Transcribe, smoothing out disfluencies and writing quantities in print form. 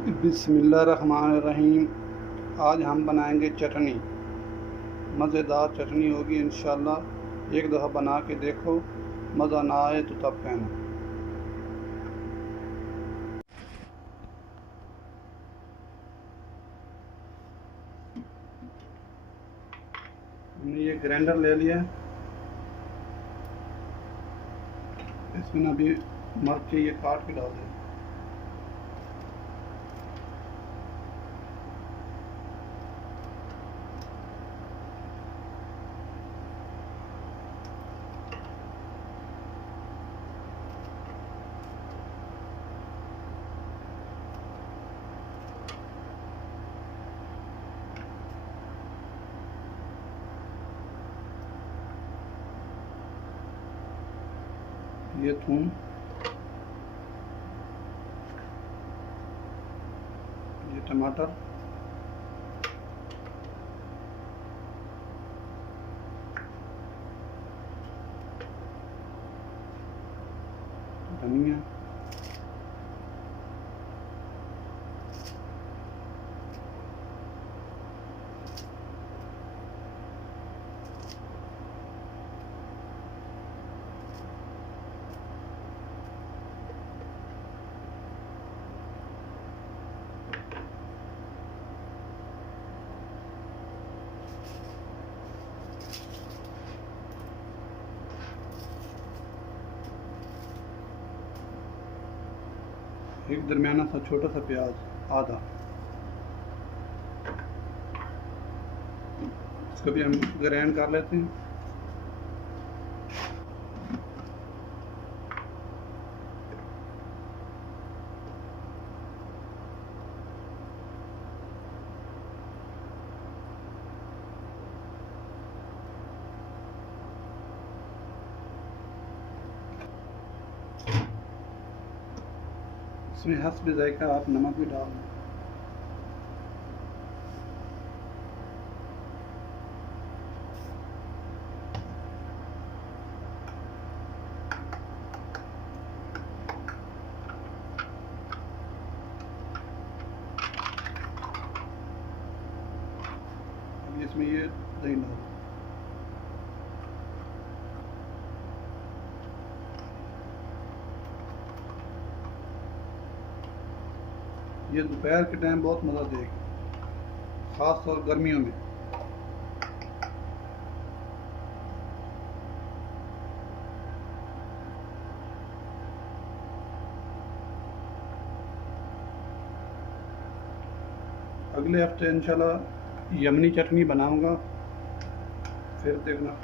बिस्मिल्लाहिर्रहमानिर्रहीम। आज हम बनाएंगे चटनी। मज़ेदार चटनी होगी इंशाल्लाह। एक दफ़ा बना के देखो, मज़ा ना आए तो तब कहना। हमने ये ग्राइंडर ले लिया। इसमें अभी मिर्च ये काट के डाल दें। ये थूम, ये टमाटर, धनिया, एक दरमियाना सा छोटा सा प्याज आधा। इसको भी हम ग्राइंड कर लेते हैं। इसमें हस्ब जायका आप नमक भी डाल दें। इसमें ये दही डाल। ये दोपहर के टाइम बहुत मज़ा देगा, ख़ास तौर गर्मियों में। अगले हफ्ते इंशाल्लाह यमनी चटनी बनाऊंगा, फिर देखना।